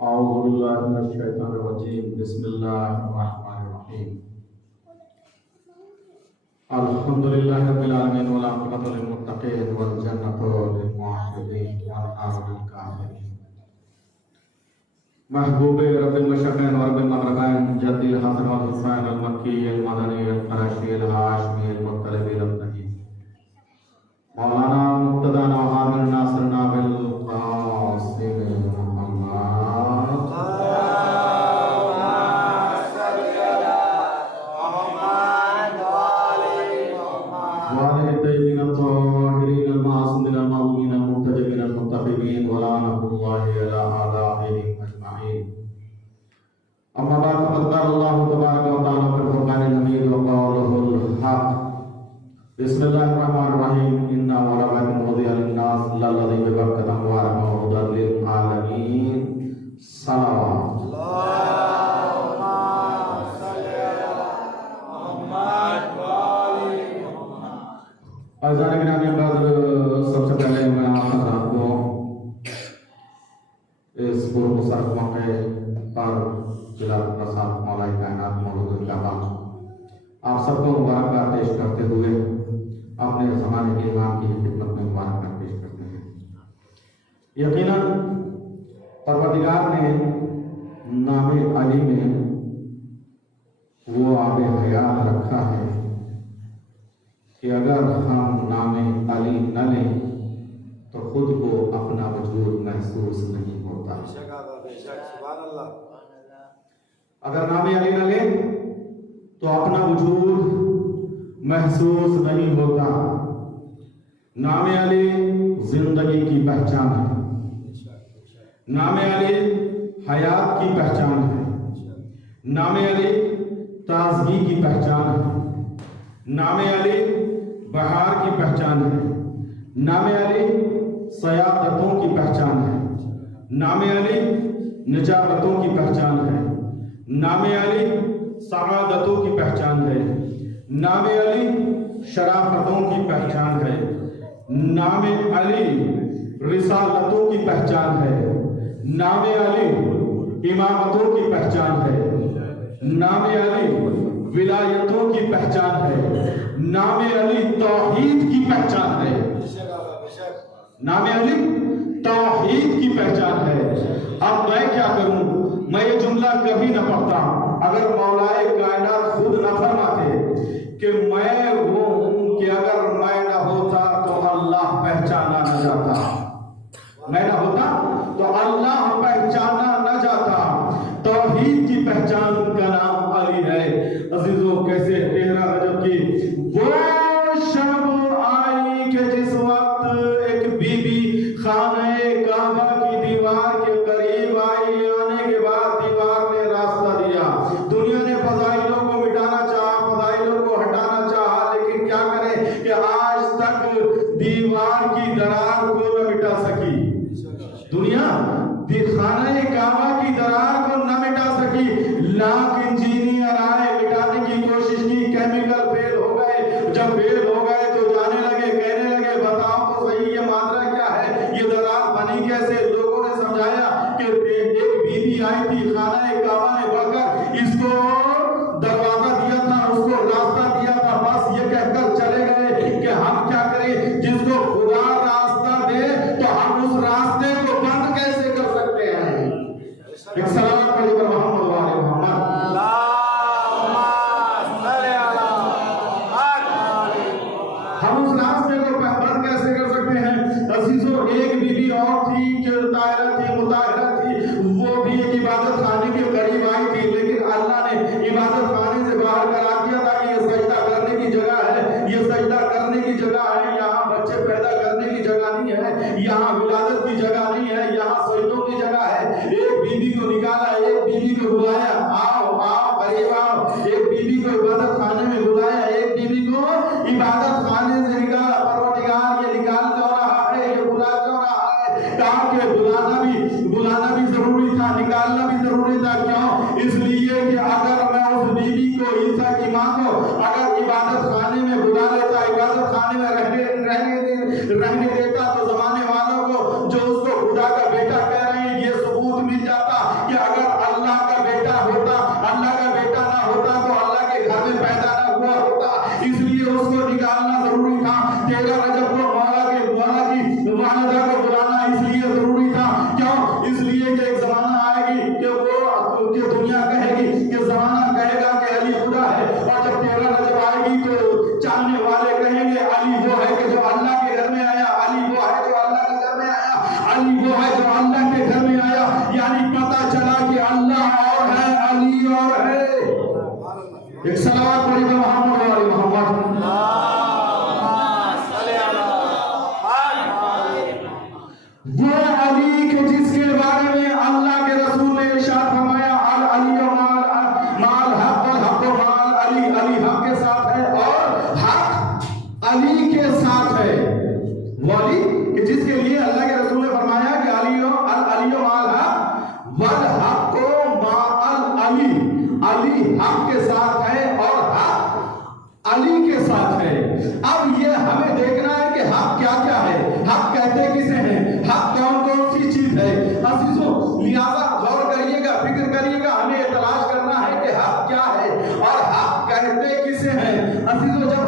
أعوذ بالله من الشيطان الرجيم بسم الله الرحمن الرحيم الحمد لله رب العالمين والعاقبة للمتقين والجنة للموحدين والنار للكافرين محبوب رب المشرقين ورب المغربين جد الحسن والحسين المكي المدني القرشي الهاشمي المطلبي الأبنهي مولانا مقتدانا وحامل ناصرنا بالقاسم أما بعد فقد قال الله تبارك وتعالى في القرآن الحميد وقوله الحق بسم الله الرحمن الرحيم إنا وربكم هدى للناس للذي ببركة مباركة وهدى للعالمين صلوات اللهم صل على محمد وآل محمد. अज़ान गिरामी बाद सबसे पहले मैं आप हज़रात को इस पुरमुसरत मौके पर जिलाल प्रसाद मौलाई कायनात मौजूद इलाका आप सबको मुबारकबाद पेश करते हुए अपने ज़माने के इमाम की खिदमत में मुबारकबाद पेश करते हैं। यकीनन परवरदिगार ने नामे अली में वो आबे हयात रखा है कि अगर हम नामे अली न लें तो खुद को अपना वजूद महसूस नहीं होता। अगर नामे अली न लें तो अपना वजूद महसूस नहीं होता। नामे अली जिंदगी की पहचान है, नामे अली हयात की पहचान है, नामे अली ताजगी की पहचान है, नामे अली बहार की पहचान है, नामे अली सयादतों की पहचान है, नामे अली निजाबतों की पहचान है, नामे अली सआदतों की पहचान है, नामे अली शराफतों की पहचान है, नामे अली रिसालतों की पहचान है, नामे अली इमामतों की पहचान है, नामे अली विलायतों की पहचान है, नामे अली तौहीद की पहचान है, नामे अली तौहीद की पहचान है। अब मैं क्या करूं, मैं ये जुमला कभी न पढ़ता अगर मौलाए कायनात खुद न फरमाते कि मैं वो हूं कि अगर मैं न होता तो अल्लाह पहचाना न जाता, मैं न होता तो अल्लाह पहचाना न जाता। तौहीद की पहचान का नाम अली है। अजीजों, कैसे 13 रजब की वो शब आई कि जिस वक्त एक बीबी खाने काबा की दीवार के करीब आई, आने के बाद दीवार ने रास्ता दिया। दुनिया ने फजाइलों को मिटाना चाहा, फजाइलों को हटाना चाहा, लेकिन क्या करें कि आज तक दीवार की दरार को न मिटा सकी। दुनिया खाने काबा की दरार को न मिटा सकी। लाख इंजीनियर आए, मिटाने की कोशिश की, केमिकल फेल हो गए। जब फेल हो गए तो जाने लगे, कहने लगे बताओ तो सही ये माजरा क्या है, ये दरार बनी कैसे। लोगों ने समझाया कि एक बीबी आई थी, खाना काबा ने बढ़कर इसको दरवाजा दिया था, उसको रास्ता दिया था, बस ये कहकर चले गए कि हम क्या करें, जिसको खुदा रास्ता दे तो हम उस रास्ते को बंद कैसे कर सकते हैं। एक सलाम पढ़िए पर मोहम्मद वाले मोहम्मद। हम उस रास्ते को बंद कैसे कर सकते हैं। अजीजों, एक बीबी और थी जो ताहिरा थी, मुताहिरा थी, वो भी एक इबादत खाने के करीब आई थी, लेकिन अल्लाह ने इबादत खाने से बाहर करा दिया था कि ये सजदा करने की जगह है, ये सजदा करने की जगह है, यहाँ बच्चे पैदा करने की जगह नहीं है, यहाँ विलादत की जगह नहीं है, यहाँ सजदों की जगह है। एक बीबी को निकाला, एक बीबी को बुलाया, आओ आओ करीब आओ। एक बीबी को इबादत खाने में बुलाया, एक बीबी को इबादत खाने से निकाला। परवरदिगार ये निकाल क्यों रहा है, ये बुला क्यों रहा है। कहा कि बुलाना भी जरूरी था, निकालना भी जरूरी था। क्यों? इसलिए कि अगर मैं उस बीबी को, ईसा की माँ को अगर इबादत खाने में बुला लेता, इबादत खाने में रहने देता तो जमाने वालों को जो उसको खुदा का बेटा कह रहे हैं ये सबूत मिल जाता کہ اگر اللہ کا بیٹا ہوتا، اللہ کا بیٹا نہ ہوتا تو اللہ کے گھر میں پیدا نہ ہوا ہوتا، اس لیے اس کو نکالنا ضروری تھا۔ 13 رجب کو مولا کی والدہ کو بلانا اس لیے ضروری تھا، کیوں؟ اس لیے کہ ایک زمانہ آئے گی کہ وہ کہ دنیا کہے گی، کہ زمانہ کہے گا کہ علی خدا ہے، اور جب 13 رجب آئے گی تو چاہنے والے کہیں گے علی وہ ہے کہ جو اللہ کے گھر میں آیا، علی وہ ہے جو اللہ کے گھر میں آیا، علی وہ ہے جو اللہ کے گھر میں آیا، یعنی پتہ چلا کہ اللہ اور ہے، علی اور ہے۔ ایک صلوات پڑھی محمد و علی محمد۔ وہ علی کے جس کے بارے میں اللہ کے رسول نے ارشاد فرمایا علی مال حق والحق مال علی، علی حق کے ساتھ ہے اور حق علی کے ساتھ ہے۔ وہ علی کہ جس کے لیے اللہ کے رسول نے فرمایا کہ علی مال حق والحق مال علی، علی حق کے ساتھ ہے اور حق علی کے ساتھ ہے۔ اب یہ ہمیں دیکھنا ہے کہ حق کیا کیا ہے، حق کہتے کسے ہیں، حق کون کون سی چیز ہے۔ عزیزوں لہذا غور کریے گا، فکر کریے گا، ہمیں تلاش کرنا ہے کہ حق کیا ہے اور حق کہتے کسے ہیں۔ عزیزوں جب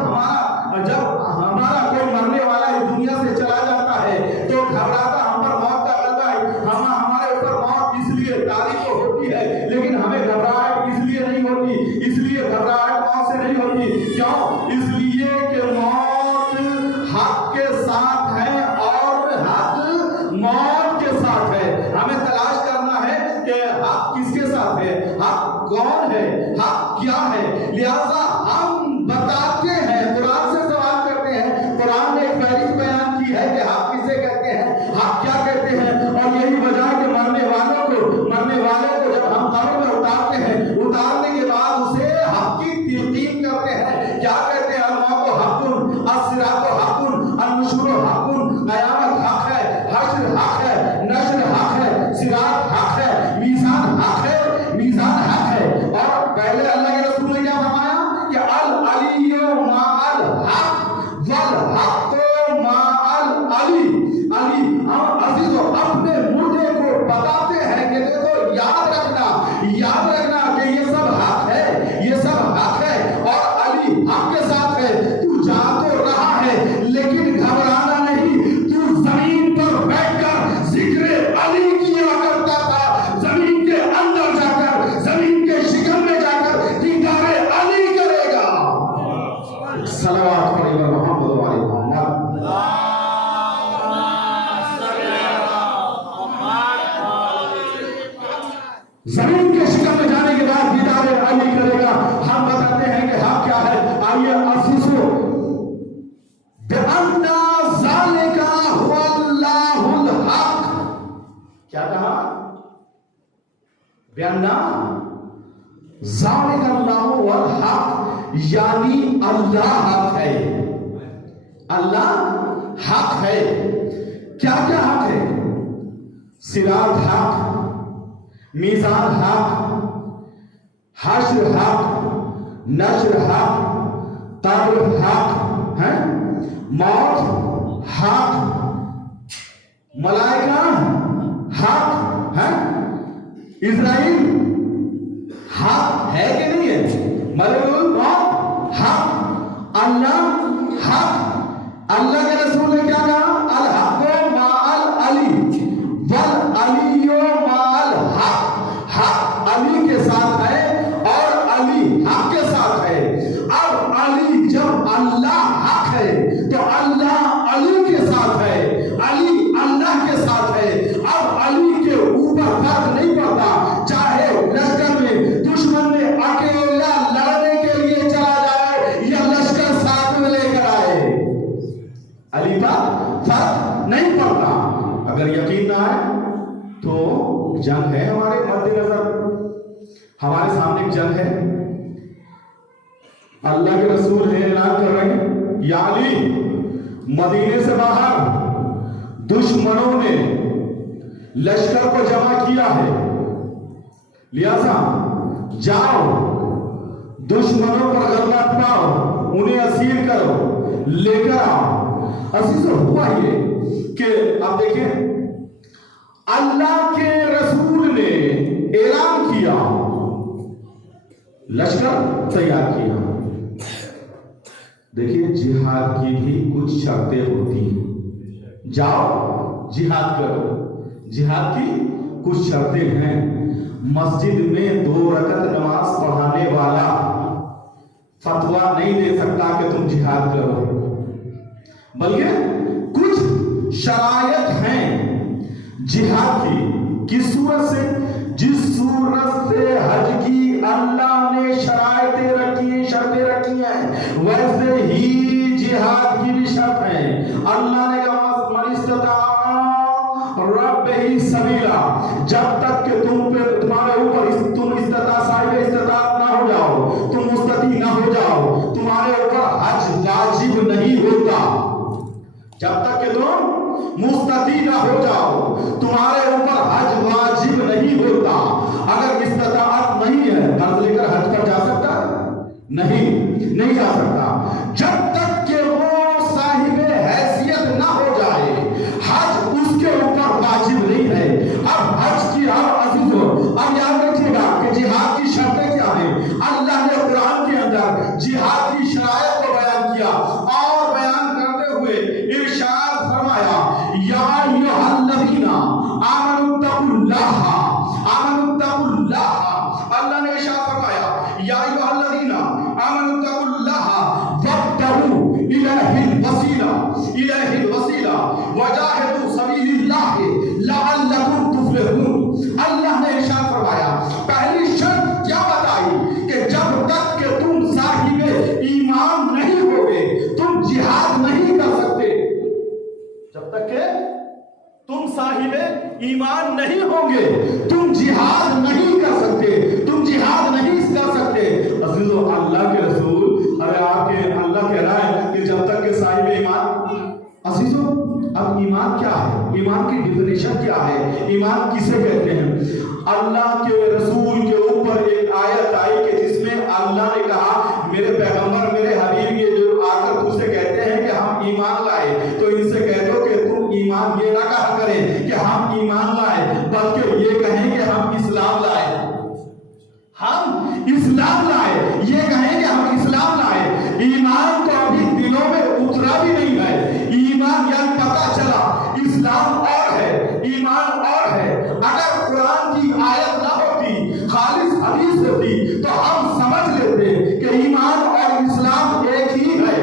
ہمارا کوئی مرنے والا اس دنیا سے چلا جاتا ہے تو گھبراتا ہم پر موت کا غلبہ ہے، ہمارے اوپر موت اس لیے طاری تو ہوتی ہے، لیکن ہمیں گھبراہٹ اس لیے نہیں ہوتی، اس لیے گھبراہٹ موت سے نہیں ہوتی، کیوں؟ اس لیے کہ موت حق کے ساتھ ہے اور حق موت کے ساتھ ہے۔ ہمیں تلاش کرنا ہے کہ حق کس کے ساتھ ہے، حق کون ہے، حق کیا ہے۔ لہذا ہم بتاتے ہیں، قرآن سے سوال کرتے ہیں، قرآن نے ایک فہرست بیان کی ہے کہ حق کسے کہتے ہیں، حق کیا کہتے ہیں، اور یہی وجہ ہے کہ مرنے والے کو جب ہم قبر میں اتارتے ہیں، اتارنے کے بعد اسے حق کی تلقین کرتے ہیں۔ کیا کہتے ہیں؟ الموت حق، الصراط حق، النشور حق، قیامت حق ہے، حشر حق ہے، نشر حق ہے، صراط حق ہے، میزان حق ہے، میزان حق ہے۔ اور پہلے اللہ کے رسول نے کیا فرمایا کہ العلی مع الحق والحق مع العلی، علی۔ ہم عزیزوں اپنے مردے کو بتاتے ہیں کہ دیکھو یاد رکھنا کہ یہ سب حق ہے، یہ سب حق ہے اور علی حق کے ساتھ ہے۔ تو جا تو رہا ہے لیکن گھبرانا نہیں، تو زمین پر بیٹھ کر ذکر علی کیا کرتا تھا، زمین کے اندر جا کر، زمین کے شکم میں جا کر دیدار علی کرے گا۔ صلوات پڑھیے محمد و علی محمد۔ زمین کے شکم میں جانے کے بعد دیدار علی کرے گا۔ ہم بتاتے ہیں کہ حق کیا ہے۔ آئیے عزیزو بِأَنَّ ذَلِكَ هُوَ اللَّهُ الْحَقُّ، کیا کہا؟ بِأَنَّ ذَلِكَ اللَّهُ هُوَ الْحَقُّ، یعنی اللہ حق ہے، اللہ حق ہے۔ کیا کیا حق ہے؟ صراط حق، میزان حق، حشر حق، نشر حق، قبر حق ہے، موت حق، ملائکہ حق ہے، اسرائیل حق ہے کہ نہیں ہے، ملک الموت حق، اللہ حق۔ اللہ کے رسول نے کیا کہا؟ الحق مع العلی والعلی مع الحق، حق علی کے ساتھ ہے اور علی حق کے ساتھ ہے۔ اب علی جب اللہ حق ہے تو اللہ علی کے ساتھ ہے، علی اللہ کے ساتھ ہے۔ اب علی کے اوپر فرق نہیں پڑتا، چاہے لشکر میں دشمن میں اکیلا لڑنے کے لیے چلا جائے یا لشکر ساتھ میں لے کر آئے، علی پر فرق نہیں پڑتا۔ اگر یقین نہ آئے تو جنگ ہے ہمارے مد نظر، ہمارے سامنے ایک جنگ ہے، اللہ کے رسول نے اعلان کر رہے ہیں یا علی، مدینے سے باہر دشمنوں نے لشکر کو جمع کیا ہے، لہذا جاؤ دشمنوں پر غلبہ پاؤ، انہیں اسیر کرو، لے کر آؤ۔ عزیزو ہوا یہ کہ آپ دیکھیں اللہ کے رسول نے लश्कर तैयार किया। देखिए जिहाद की भी कुछ शर्तें होती हैं। जाओ जिहाद करो, जिहाद की कुछ शर्तें हैं। मस्जिद में 2 रकत नमाज पढ़ाने वाला फतवा नहीं दे सकता कि तुम जिहाद करो, बल्कि कुछ शरायत हैं जिहाद की। किस सूरत से? जिस सूरत से हज की अल्लाह ने शरायतें रखी, शर्तें रखी हैं, वैसे ही जिहाद की भी शर्त है। अल्लाह ने कहा मन इस्तता रब्बिही सबीला, जब तक कि तुम्हारे ऊपर तुम साहिब इस्तिताअत ना हो जाओ, तुम मुस्तती ना हो जाओ, तुम्हारे ऊपर हज वाजिब नहीं होता। जब तक कि तुम मुस्तती ना हो जाओ, तुम्हारे ऊपर हज वाजिब नहीं होता। अगर इस्तिताअत नहीं है, कर्ज लेकर हज पर जा सकता? नहीं जा सकता। जब तक कि वो साहिब हैसियत ना हो जाए, हज उसके ऊपर वाजिब नहीं है। अब हज की अब याद रखिएगा कि जिहाद की शर्तें क्या हैं। अल्लाह ने कुरान के अंदर जिहाद की शरायत को बयान किया और बयान करते हुए इरशाद फरमाया, या अय्युहल्लज़ीना आमनुत्तकुल्लाह। अल्लाह ने इरशाद फरमाया, या अय्युहल्लज़ीना आमनुत्तकुल्लाह वब्तगू इलैहिल वसीला वजाहिदू सबीलिल्लाह लअल्लकुम तुफ्लिहून। अल्लाह ने इरशाद फरमाया, पहली शर्त क्या बताई कि जब तक कि तुम साहिब ईमान नहीं होगे, तुम जिहाद नहीं कर सकते। जब तक कि तुम साहिब ईमान नहीं होंगे, तुम जिहाद नहीं कर सकते, तुम जिहाद नहीं कर सकते। अजीजों, अल्लाह के रसूल अल्लाह कह रहा है कि जब तक कि साहिब ईमान। अजीजों, अब ईमान क्या है? ईमान की डिफिनेशन क्या है? ईमान किसे कहते हैं? अल्लाह के रसूल के ऊपर एक आयत आई कि जिसमें अल्लाह ने कहा, मेरे पैगंबर, मेरे हबीब, ये जो आकर तुझसे कहते हैं कि हम ईमान लाए, तो इनसे कह दो कि तुम ईमान ये ना कहा करें कि हम ईमान लाए, बल्कि ये कहें कि हम इस्लाम लाए। हम इस्लाम लाए, ये कहें कि हम इस्लाम लाए। ईमान तो अभी दिलों में उतरा भी नहीं है। ईमान यानी पता चला इस्लाम और है, ईमान और है। अगर कुरान की आयत ना होती, खालिस हदीस होती, तो हम समझ लेते कि ईमान और इस्लाम एक ही है।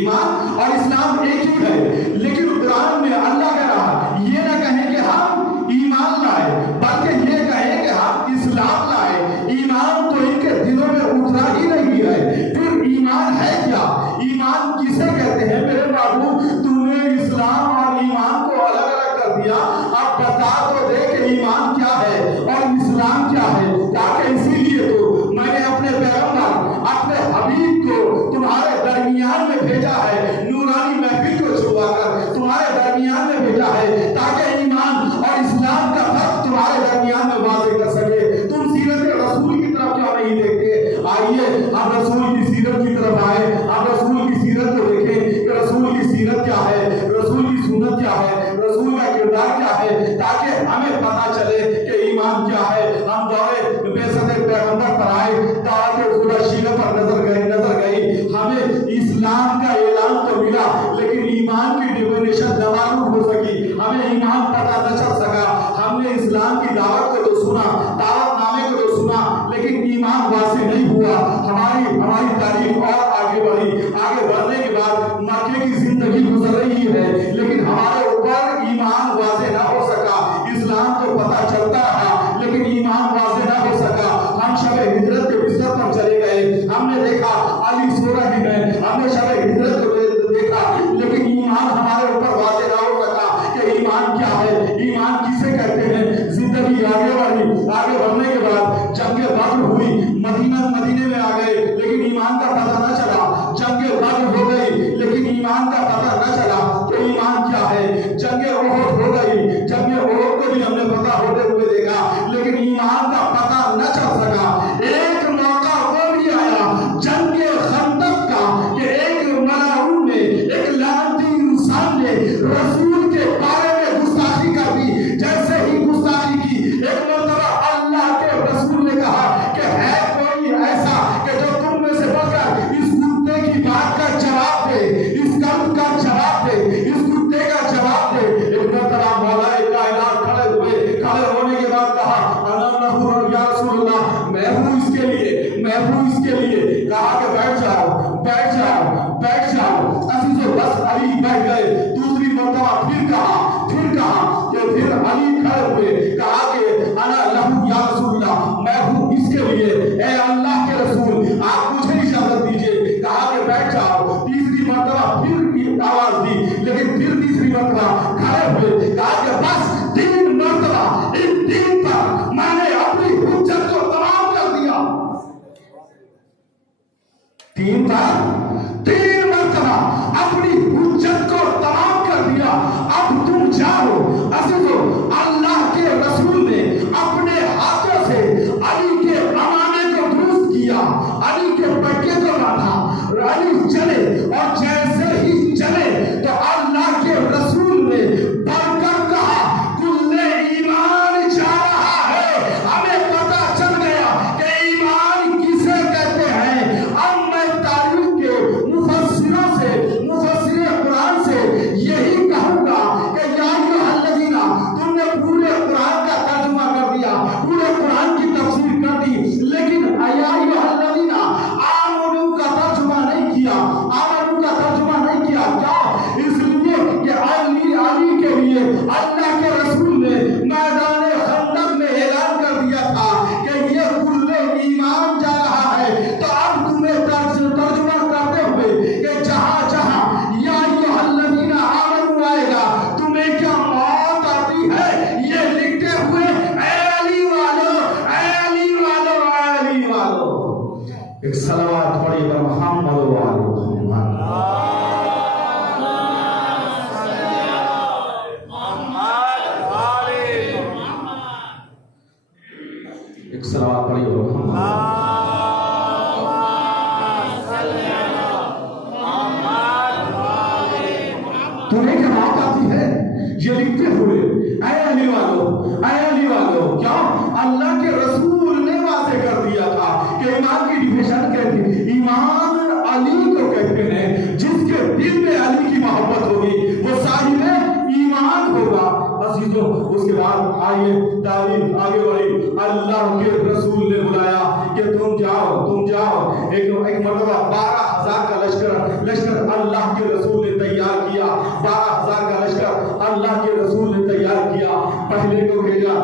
ईमान और इस्लाम एक ही है। लेकिन कुरान में अल्लाह कह रहा, ये ना कहें कि हम ईमान लाए, बल्कि ये कहें कि हम इस्लाम लाए। ईमान तो इनके दिलों में उतरा ही नहीं है। फिर ईमान है क्या? ईमान किसे कहते हैं? मेरे बाबू, तूने इस्लाम और ईमान को अलग अलग कर दिया। अब बता तो दे कि ईमान क्या है और इस्लाम क्या है। ताकि इसीलिए तो मैंने अपने पैगंबर, अपने हबीब को तुम्हारे दरमियान में भेजा है, नूरानी महफिल को छुपाकर तुम्हारे दरमियान में भेजा है, ताकि ईमान और इस्लाम का फर्क तुम्हारे दरमियान में वाज़ेह कर सके। तुम सीरत रसूल की तरफ क्यों नहीं देखते? आइए हम रसूल की सीरत की तरफ आए। हम रसूल की सीरत को देखें कि रसूल की सीरत क्या है, रसूल की सुन्नत क्या है, रसूल का किरदार क्या है, ताकि हमें पता चले कि ईमान क्या है। हम दौरे बेसद पैगंबर पर आए, दावत खुदाशीला पर नजर गई, हमें इस्लाम का ऐलान तो मिला, लेकिन ईमान की डेफिनेशन नामालूम हो सकी, हमें ईमान पता न चल सका। हमने इस्लाम की दावत को तो सुना, दावतनामे को तो सुना, लेकिन ईमान वासी नहीं हुआ। हमारी तारीख और आगे बढ़ने के बाद मक्के की जिंदगी गुजर रही है, लेकिन हमारे ऊपर ईमान वाज़ेह ना हो सका। इस्लाम तो पता चलता रहा, लेकिन ईमान वाज़ेह ना हो सका। हम शब हिजरत के बिस्तर पर चले गए, हमने देखा अली सो रहे हैं, हमने शब हिजरत को देखा, लेकिन ईमान हमारे ऊपर वाज़ेह ना हो सका कि ईमान क्या है, ईमान किसे कहते हैं। जिंदगी आगे बढ़ने के बाद जंग बद्र हुई, मदीने में आ गए, लेकिन ईमान का पता न चला। जंग बद्र हो गई, लेकिन ईमान का पता न चला कि ईमान क्या है। जंग ओहद हो गई, जंग ओहद को भी हमने पता होते हुए देखा, लेकिन ईमान का पता न चल सका। एक मौका वो भी आया जंग खंदक का कि एक मलाऊन ने, एक लानती इंसान ने रसूल के बारे में गुस्ताखी कर दी। जैसे ही गुस्ताखी की, एक मरतबा अल्लाह के रसूल ने कहा कि है 3 मरतबा अपनी हुज्जत को तमाम कर दिया। अब तुम जाओ। अजीजों, अल्लाह के रसूल ने अपने हाथों से अली के अमाने को दुरुस्त किया, अली के पट्टे को बांधा, अली चले और जैसे ही चले तो अल्लाह के रसूल ने बढ़कर कहा, कुल्ले ईमान जा रहा है। हमें पता चल गया कि ईमान किसे कहते हैं। अब मैं तारीख के मुफस्सिरों से, मुफस्सिर कुरान से यही कहूंगा कि या अय्युहल्लज़ीना, तुमने पूरे कुरान का तर्जुमा कर दिया, पूरे कुरान की तफसीर कर दी, लेकिन या अय्युहल्लज़ीना आमनू का तर्जुमा नहीं किया, आमनू का तर्जुमा नहीं किया। क्या? इसलिए कि अली के लिए अल्लाह के रसूल ने मैदान खंदक में ऐलान कर दिया था कि ये कुल्ले ईमान जा रहा है। तो अब तुम्हें तर्जुमा करते हुए कि जहां जहां या अय्युहल्लज़ीना आमनू आएगा, तुम्हें क्या मौत आती है, ये लिखते हुए ऐ अली वालों, ऐ अली वालों, ऐ अली वालों। एक सलावत पढ़िए बर मोहम्मद वाले एक सलावत पढ़िए बर मोहम्मद। तुम्हें क्या मौत आती है, ये लिखते हुए ऐ अली वालों, ऐ अली वालों। क्या? अल्लाह के रसूल ने वाज़ेह कर दिया था कि ईमान की डिफिनेशन कहती, ईमान अली को कहते हैं जिसके दिल में अली की मोहब्बत होगी, वो साहिबे ईमान होगा। अजीजों, उसके बाद आइए तारीफ आगे बढ़ी। अल्लाह के रसूल ने बुलाया कि तुम जाओ, तुम जाओ। एक मरतबा 12,000 का लश्कर अल्लाह के रसूल ने तैयार किया। 12,000 का लश्कर अल्लाह के रसूल ने तैयार किया। पहले को भेजा,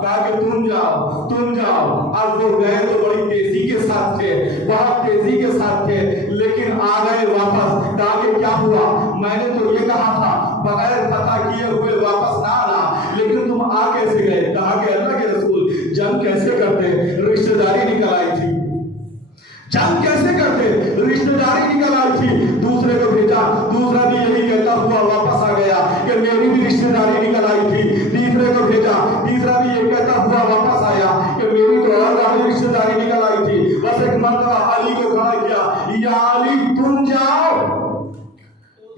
कहा कि तुम जाओ, तुम जाओ। अब वो गए तो बड़ी तेजी के साथ थे, बहुत तेजी के साथ थे, लेकिन आ गए वापस। कहा कि क्या हुआ, मैंने तो ये कहा था बगैर पता किए हुए वापस ना आना, लेकिन तुम आ कैसे गए? कहा कि अल्लाह के रसूल जंग कैसे करते, रिश्तेदारी निकल आई थी। जंग कैसे करते, रिश्तेदारी निकल आई थी। दूसरे को भेजा, दूसरा भी यही कहता हुआ वापस आ गया कि मेरी भी रिश्तेदारी निकल आई थी। तीसरे को भेजा, तीसरा भी ये कहता हुआ वापस आया कि मेरी तो और रिश्तेदारी निकल आई थी। बस एक मरतबा अली को खड़ा किया, या अली तुम जाओ,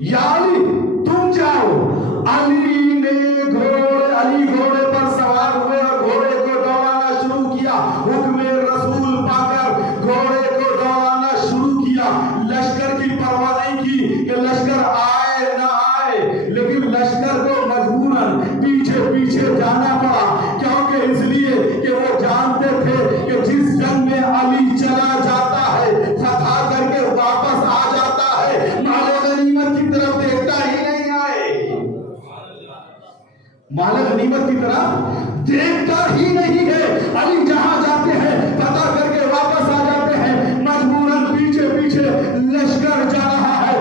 या अली तुम जाओ। अली घोड़े पर सवार हुए और घोड़े को दौड़ाना शुरू किया। हुक्म रसूल पाकर घोड़े को दौड़ाना शुरू किया। लश्कर की परवाह नहीं की कि लश्कर आए ना आए, लेकिन लश्कर को मजबूरन पीछे पीछे जाना पड़ा। क्योंकि इसलिए कि वो जानते थे कि जिस जंग में अली चला जाता है, फतह करके वापस आ जाता है, माले गनीमत की तरफ देखता ही नहीं आए, माले गनीमत की तरफ देखता ही नहीं है। अली जहां जाते हैं फतह करके वापस आ जाते हैं, मजबूरन पीछे पीछे लश्कर जा रहा है।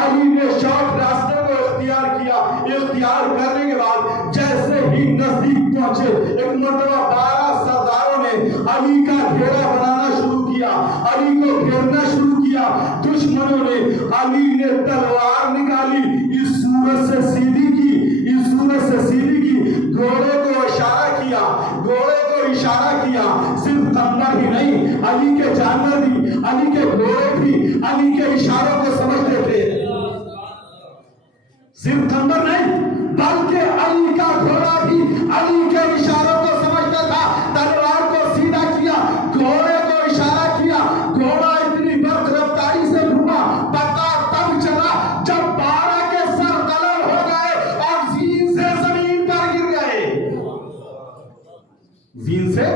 अली ने शॉर्ट रास्ते को इख्तियार किया। इख्तियार करने के बाद जैसे ही नजदीक पहुंचे, एक मरतबा 12 सरदारों ने अली का घेरा बनाना शुरू किया, अली को घेरना शुरू किया। दुश्मनों ने, अली ने तलवार निकाली, इस सूरत से सीधी की, इस सूरत से सीधी की, घोड़े को इशारा किया, घोड़े को इशारा किया। सिर्फ कमर ही नहीं, अली के जानवर भी, अली के घोड़े भी अली के इशारों को समझते थे। सिर्फ कमर नहीं, बल्कि अली का घोड़ा भी अली के इशारों को समझता था। तलवार को सीधा किया, घोड़े को इशारा किया, घोड़ा इतनी बर्फ रफ्तारी से घूमा, पता तब चला जब 12 के सर कलम हो गए और जीन से जमीन पर गिर गए, जीन से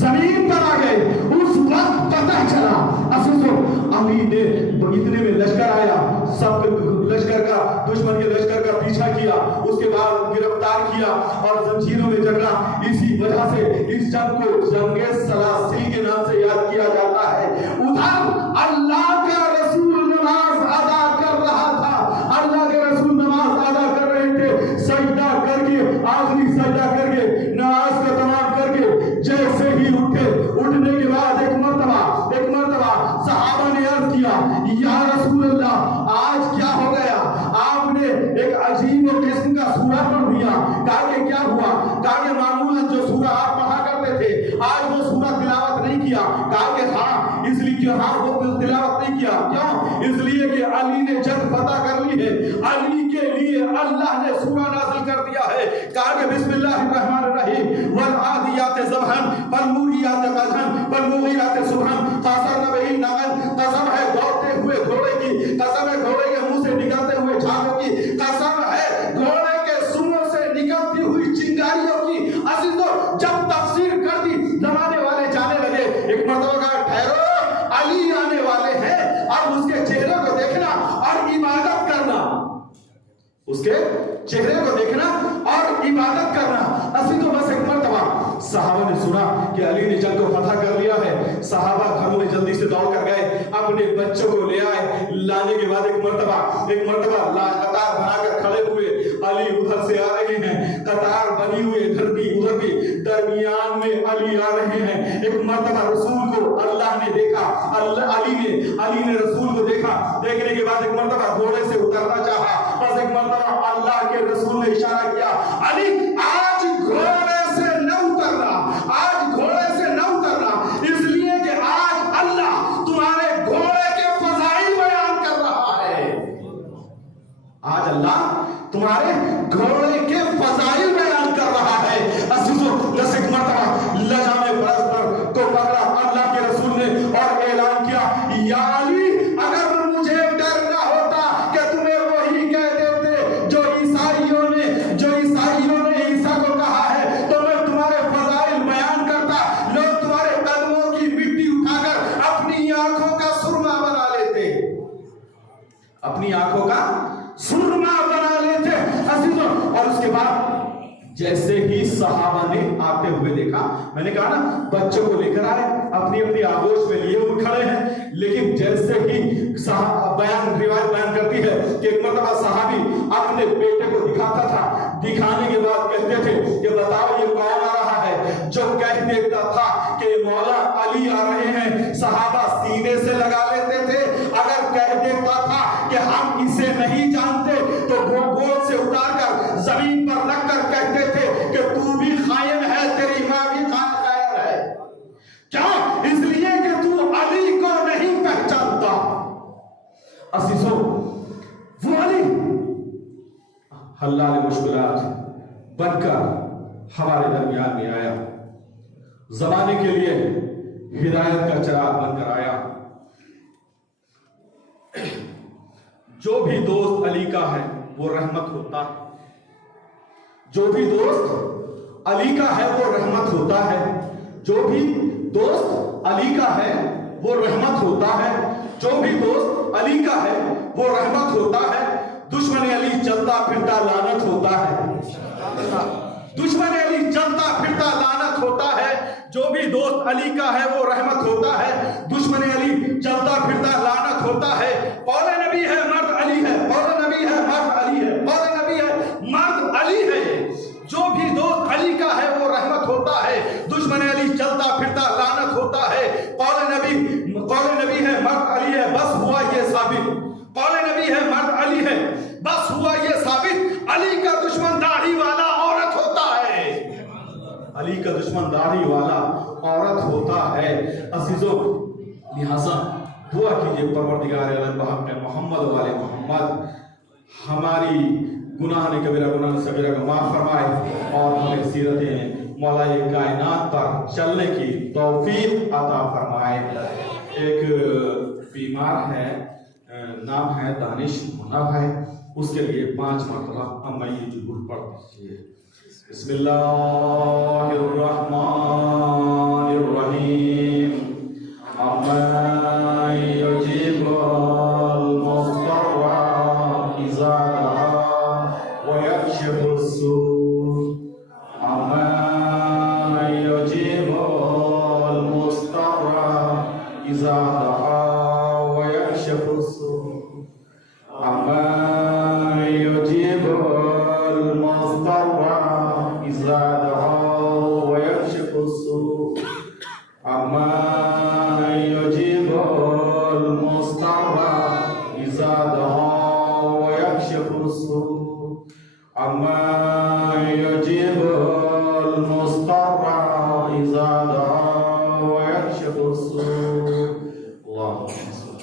जमीन पर आ गए। उस वक्त पता चला। अफसोस, अली ने इतने में लश्कर आया, सब लश्कर का, दुश्मन के लश्कर का पीछा किया, उसके बाद गिरफ्तार किया और जंजीरों में जकड़ा। इसी वजह से इस जंग को जंगे सलासिल के नाम से याद किया जाता है। उधर अल्लाह का रसूल नमाज अदा कर रहा था, अल्लाह के रसूल नमाज अदा कर रहे थे, सजदा करके, आखिरी सजदा करके, नमाज का तमाम करके जैसे ही उठे, उठने के बाद एक मरतबा کہا کہ بسم اللہ الرحمن الرحیم والعادیات ضبحا والموریات قدحا والمغیرات صبحا فاثرن به نقعا، قسم ہے دوڑتے ہوئے گھوڑے کی، قسم ہے گھوڑے کے منہ سے نکلتے ہوئے جھاگوں کی، قسم ہے گھوڑے کے سونگوں سے نکلتی ہوئی چنگاریوں کی۔ عزیزو جب تفسیر کر دی زمانے والے جانے لگے، ایک مرتبہ کہا ٹھہرو علی آنے والے ہیں، اب اس کے چہرے کو دیکھنا اور عبادت کرنا، اس کے چہرے کو دیکھنا اور عبادت کرنا۔ عزیزو بس ایک مرتبہ صحابہ نے سنا کہ علی نے جنگ کو فتح کر لیا ہے، صحابہ گھروں میں جلدی سے دوڑ کر گئے، اپنے بچوں کو لے آئے، لانے کے بعد ایک مرتبہ قطار بنا کر کھڑے ہوئے، علی ادھر سے آ رہے ہیں، قطار بنی ہوئے ادھر بھی، درمیان میں علی آ رہے ہیں۔ ایک مرتبہ رسول کو اللہ نے دیکھا، علی نے رسول کو دیکھا، دیکھنے کے بعد ایک مرتبہ گھوڑے سے اترنا چاہا، بس ایک مرتبہ اللہ کے رسول نے اشارہ کیا، علی آج گھوڑے سے نہ اترنا، آج گھوڑے سے نہ اترنا، اس لیے کہ آج اللہ تمہارے گھوڑے کے فضائل بیان کر رہا ہے، آج اللہ تمہارے گھوڑے کے فضائل بیان کر رہا ہے۔ عزیزو دس ایک مرتبہ لجام پرستر کو پکڑا اللہ کے رسول نے اور اعلان کیا، یا علی اگر مجھے ڈر نہ ہوتا کہ تمہیں وہی کہہ دیتے جو عیسائیوں نے عیسیٰ کو کہا ہے، تو میں تمہارے فضائل بیان کرتا، لوگ تمہارے قدموں کی مٹی اٹھا کر اپنی آنکھوں کا سرما بنا لیتے، اپنی آنکھوں کا سرما بنا لیتے۔ عزیزوں اور اس کے بعد جیسے ہی صحابہ نے آتے ہوئے دیکھا، میں نے کہا نا بچوں کو لے کر آئے، اپنی آغوش میں لیے ہوئے کھڑے ہیں، لیکن جیسے ہی روایت بیان کرتی ہے کہ ایک مرتبہ صحابی اپنے بیٹے کو دکھاتا تھا، دکھانے کے بعد کہتے تھے کہ بتاؤ یہ کون آ رہا ہے، جو کہہ دیتا تھا کہ مولا علی آ رہے ہیں، صحابہ سینے سے لگا لیتے تھے، اگر کہہ دیتا تھا کہ ہم اسے نہیں جانتے تو گود سے اتار کر زمین پر رکھ کر کہتے تھے کہ تو بھی خائن ہے، تیری ماں بھی خائن ہے، کیوں؟ اس لیے کہ تو علی کو نہیں پہچانتا۔ عزیزو وہ علی حلال مشکلات بن کر ہمارے درمیان میں آیا، زمانے کے لیے ہدایت کا چراغ بن کر آیا۔ جو بھی دوست علی کا ہے وہ رحمت ہوتا ہے، جو بھی دوست علی کا ہے وہ رحمت ہوتا ہے، جو بھی دوست علی کا ہے وہ رحمت ہوتا ہے، جو بھی دوست علی کا ہے وہ رحمت ہوتا ہے۔ دشمن علی چلتا پھرتا لعنت ہوتا ہے، دشمن علی چلتا پھرتا لعنت ہوتا ہے، جو بھی دوست علی کا ہے وہ رحمت ہوتا ہے، دشمن علی چلتا پھرتا لعنت ہوتا ہے۔ قول نبی ہے مرد علی ہے، قول نبی ہے مرد علی ہے، قول نبی ہے مرد علی ہے، جو بھی دوست علی کا ہے وہ رحمت ہوتا ہے، دشمن علی چلتا پھرتا لعنت ہوتا ہے۔ قول نبی ہے مرد علی ہے، بس ہوا یہ ثابت، قول نبی ہے مرد علی ہے، بس ہوا یہ ثابت، علی کا دشمن داڑھی والا عورت ہوتا ہے، علی کا دشمن داڑھی والا عورت ہوتا ہے۔ عزیزو لہذا دعا کیجئے پروردگار عالم بحق محمد والے محمد ہماری گناہ کبیرہ گناہ صغیرہ کو معاف فرمائے اور ہمیں سیرت مولا کائنات پر چلنے کی توفیق عطا فرمائے۔ ایک بیمار ہے، نام ہے دانش منب ہے، اس کے لیے 5 مرتبہ اما یہ جبر پڑھ دیجئے۔ بسم اللہ الرحمن الرحیم، اما یجیب المضطر اذا دعا ویکشف السوء، اما یجیب المضطر اذا دعا ویکشف السوء، اما یجیب المضطر اذا دعا ویکشف السوء، اما یجیب المضطر اذا دعا ویکشف السوء، اما یجیب المضطر اذا دعا ویکشف السوء۔ اللهم صل